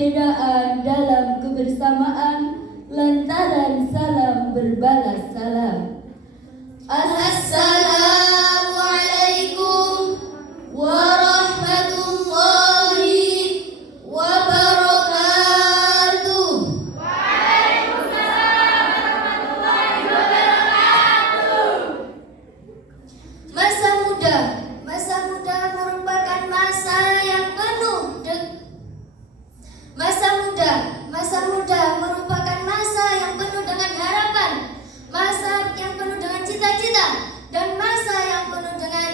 perbedaan dalam kebersamaan lantaran salam berbalas salam. Assalamualaikum warahmatullahi wabarakatuh. Waalaikumsalam warahmatullahi wabarakatuh. Masa muda merupakan masa yang penuh dengan harapan, masa yang penuh dengan cita-cita, dan masa yang penuh dengan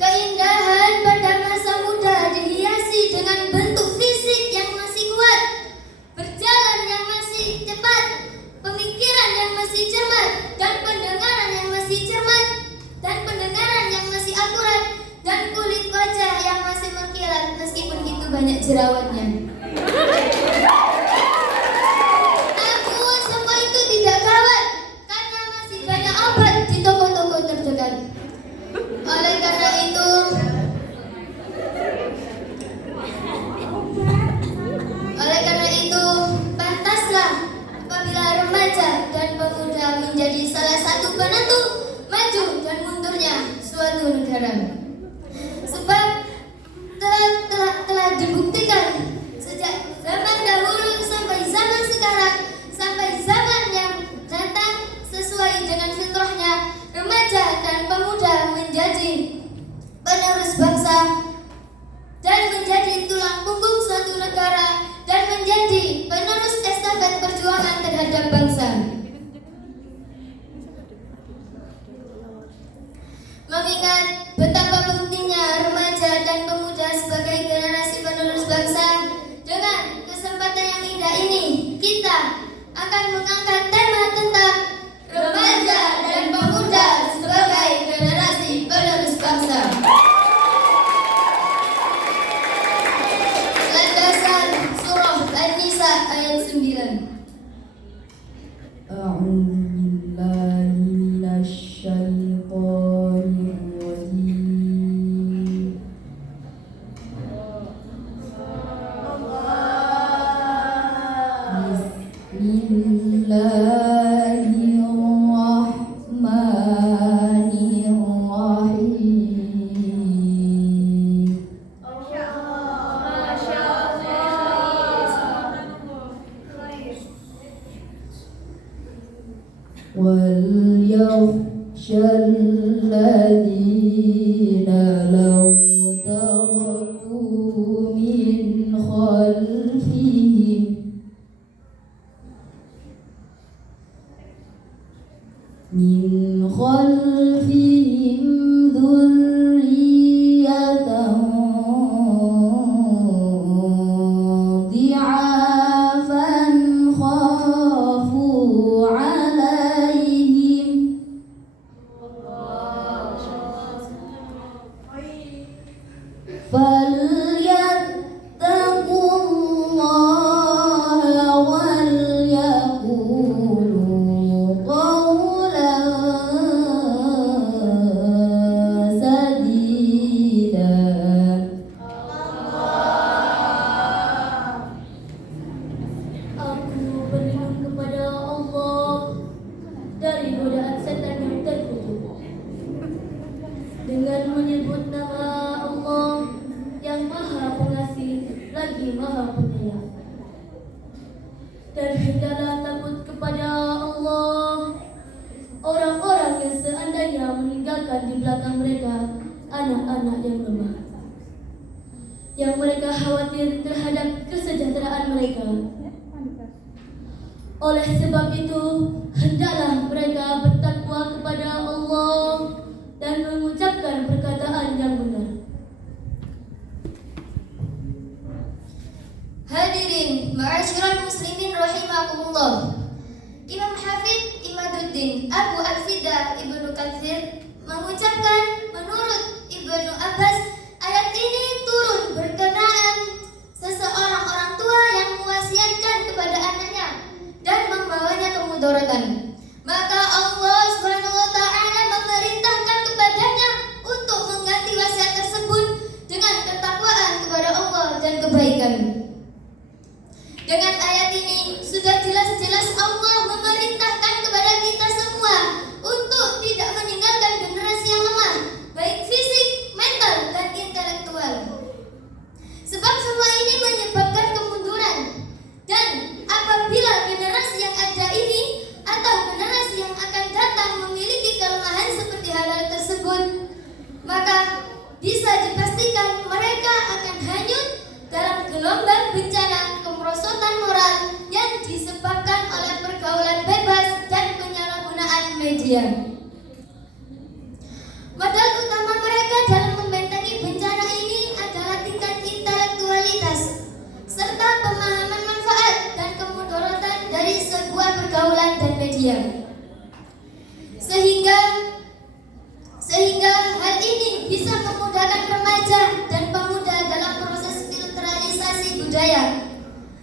keindahan pada masa muda dihiasi dengan bentuk fisik yang masih kuat, berjalan yang masih cepat, pemikiran yang masih cermat, dan pendengaran yang masih cermat, dan pendengaran yang masih akurat, dan kulit wajah yang masih mengkilat meskipun itu banyak jerawatnya. Namun semua itu tidak gawat karena masih banyak obat di toko-toko terdekat. Oleh karena itu, pantaslah apabila remaja dan pemuda menjadi salah satu penentu maju dan mundurnya suatu negara. Sebab telah dibuktikan sejak zaman dahulu sampai zaman sekarang, sampai zaman yang datang, sesuai dengan fitrahnya, remaja dan pemuda menjadi penerus bangsa dan menjadi tulang punggung suatu negara dan menjadi penerus estafet perjuangan terhadap bangsa. Mengingat betapa pentingnya remaja dan pemuda sebagai generasi penerus bangsa, dengan kesempatan yang indah ini kita akan mengangkat tema tentang remaja dan pemuda sebagai generasi penerus bangsa. Landasan surah An-Nisa ayat 9. وَلْيَخْشَ الَّذِينَ لَوْ تَرَكُوا مِنْ خَلْفِهِمْ ذُرِّيَّةً ضِعَافًا خَافُوا عَلَيْهِمْ فَلْيَتَّقُوا اللَّهَ وَلْيَقُولُوا قَوْلًا سَدِيدًا. Aku berlindung kepada Allah dari godaan setan yang terkutuk dengan menyebut nama Allah yang Maha Pengasih lagi Maha Penyayang. Dan hendaklah takut kepada Allah orang-orang yang seandainya meninggalkan di belakang mereka anak-anak yang lemah, yang mereka khawatir terhadap kesejahteraan mereka. Oleh sebab itu, hendaklah mereka bertakwa kepada Allah dan mengucapkan perkataan yang benar. Hadirin, ma'asyiral muslimin rahimakumullah. Imam bisa dipastikan mereka akan hanyut dalam gelombang bencana kemerosotan moral yang disebabkan oleh pergaulan bebas dan penyalahgunaan media. Modal utama mereka dalam membentengi bencana ini adalah tingkat intelektualitas serta pemahaman manfaat dan kemudaratan dari sebuah pergaulan dan media. Sehingga hal ini bisa memudahkan remaja dan pemuda dalam proses filtralisasi budaya,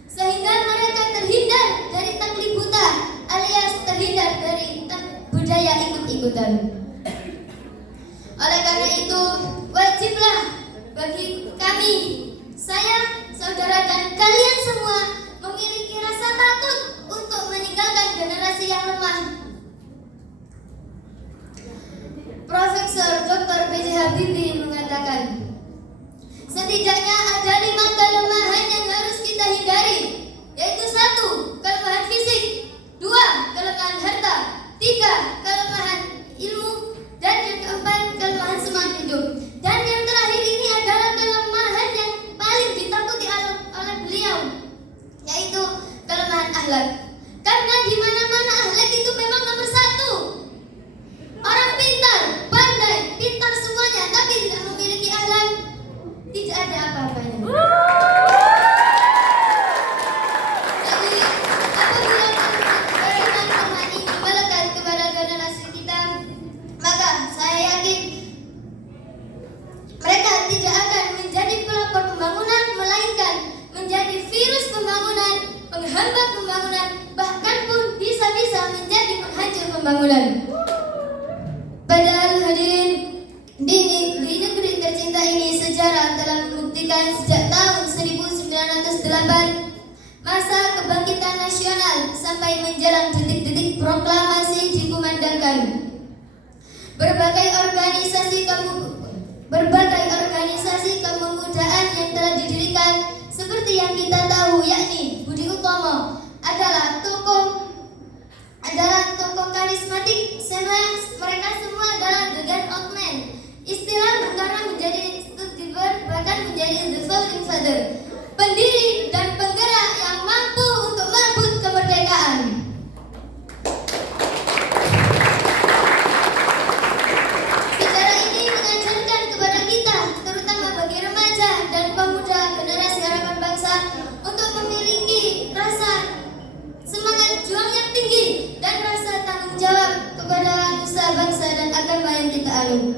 sehingga mereka terhindar dari taklid buta alias terhindar dari budaya ikut-ikutan. Oleh karena itu, wajiblah bagi kami, saya, saudara dan kalian semua memiliki rasa takut untuk meninggalkan generasi yang lemah. Profesor Dr. B.J. Habibie mengatakan, setidaknya ada 5 kelemahan yang harus kita hindari, yaitu 1. Kelemahan fisik, 2. Kelemahan harta, 3. Kelemahan ilmu, dan yang keempat kelemahan semangat hidup. Dan yang terakhir ini adalah kelemahan yang paling ditakuti oleh beliau, yaitu kelemahan akhlak. Karena di mana-mana akhlak itu memang nomor 1. Orang pintar, pandai, pintar semuanya, tapi tidak memiliki akhlak, tidak ada apa-apanya. Jadi, apabila kelemahan ini melekat kepada generasi kita, maka saya yakin mereka tidak akan menjadi pelopor pembangunan, melainkan menjadi virus pembangunan, penghambat pembangunan, bahkan pun bisa-bisa menjadi penghancur pembangunan. Padahal hadirin, di negeri tercinta ini sejarah telah membuktikan sejak tahun 1908 masa kebangkitan nasional sampai menjelang detik-detik proklamasi dikumandangkan. Berbagai organisasi kepemudaan yang telah didirikan seperti yang kita tahu, yakni Budi Utomo adalah tokoh karismatik. Mereka semua adalah the God of man. Istilah Bung Karno menjadi Stuttgart bahkan menjadi the founding father, pendiri dan penggerak yang mampu untuk merebut kemerdekaan. Sejarah ini mengajarkan kepada kita, terutama bagi remaja dan pemuda generasi harapan bangsa, untuk memiliki rasa semangat juang yang tinggi dan rasa tanggung jawab kepada nusa bangsa dan agama yang kita anut.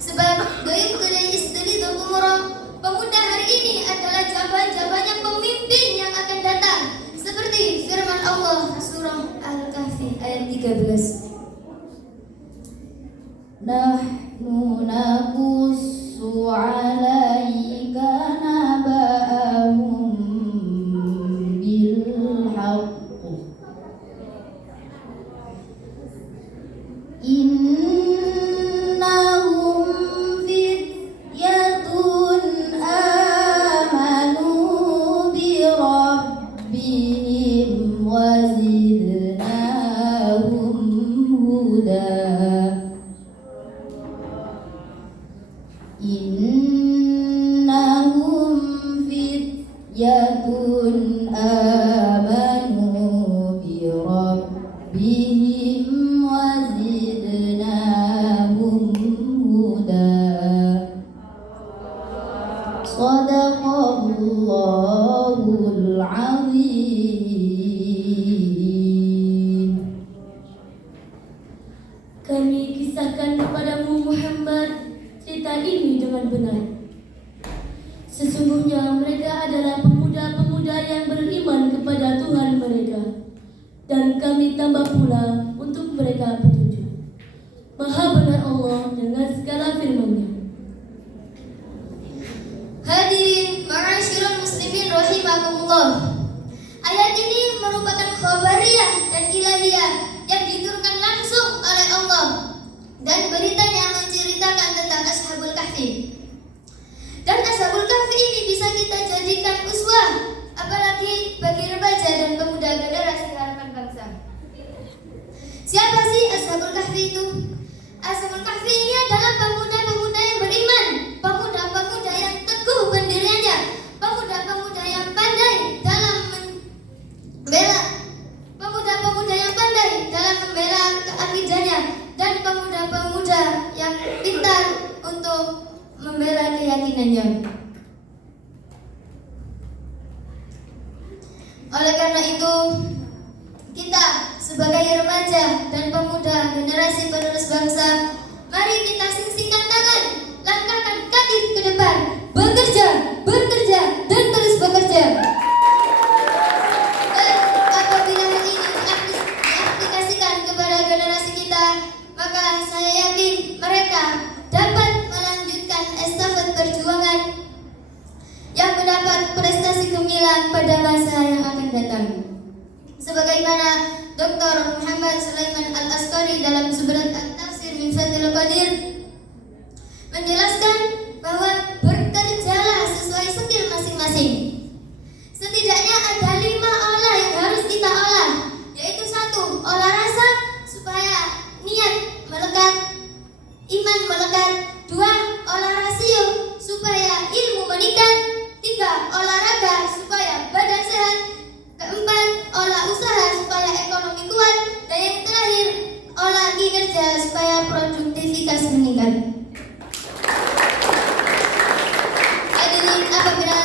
Sebab the youth today is the leader tomorrow. Pemuda hari ini adalah jawaban-jawabannya pemimpin yang akan datang, seperti firman Allah surah Al-Kahfi ayat 13. Nahnu naqussu 'alaika naba'ahum bil haqq. Innahum fityatun amanu bi rabbihim wa zidnahum huda. Innahum fityatun amanu bi rabbihim wa zidnahum huda. Shadaqallahul azim. Kami kisahkan kepadamu Muhammad cerita ini dengan benar. Sesungguhnya mereka adalah pemuda-pemuda yang beriman kepada Tuhan mereka, dan kami tambah pula untuk mereka petunjuk. Maha benar Allah dengan segala firman-Nya. Hadirin ma'asyiral muslimin rahimakumullah. Ayat ini merupakan khabariyah dan ilahiyah yang diturunkan langsung oleh Allah, dan beritanya menceritakan tentang Ashabul Kahfi. Dan Ashabul Kahfi ini bisa kita jadikan uswah, apalagi bagi remaja dan pemuda generasi harapan bangsa. Siapa sih Ashabul Kahfi itu? Ashabul Kahfi ini adalah pemuda-pemuda yang beriman yang pintar untuk membela keyakinannya. Oleh karena itu, kita sebagai remaja dan pemuda generasi penerus bangsa, mari kita singsingkan tangan, langkahkan kaki ke depan, bekerja, bekerja, dan terus bekerja. Dan apabila hal ini diaplikasikan kepada generasi kita, maka saya yakin mereka dapat melanjutkan estafet perjuangan yang mendapat prestasi gemilang pada masa yang akan datang. Sebagaimana Dr. Muhammad Sulaiman Al-Askari dalam Subrat At-Tafsir min Fathul Qadir menjelaskan bahwa bekerjalah sesuai skill masing-masing. Setidaknya ada 5 olah yang harus kita olah, yaitu 1. Olah rasa supaya niat melekat, iman melekat. 2. Olah rasio supaya ilmu meningkat. 3. Olahraga supaya badan sehat. 4. Olah usaha supaya ekonomi kuat. Dan yang terakhir, olah kinerja supaya produktivitas meningkat. Hadirin, apabila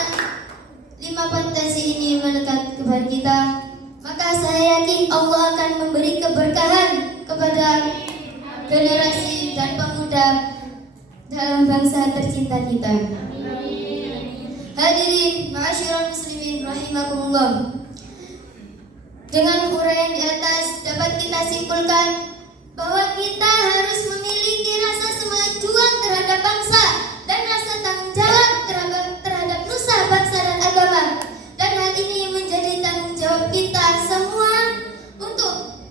5 potensi ini melekat kepada kita, maka saya yakin Allah akan memberi keberkahan kepada generasi dan pemuda dalam bangsa tercinta kita. Hadirin, ma'asyiral muslimin rahimakumullah. Dengan uraian di atas dapat kita simpulkan bahwa kita harus memiliki rasa semangat juang terhadap bangsa dan rasa tanggung jawab terhadap nusa, bangsa, dan agama. Dan hal ini menjadi tanggung jawab kita semua untuk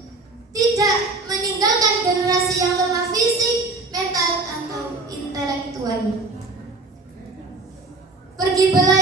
tidak meninggalkan generasi yang lemah fisik, mental, atau intelektual. Pergi bela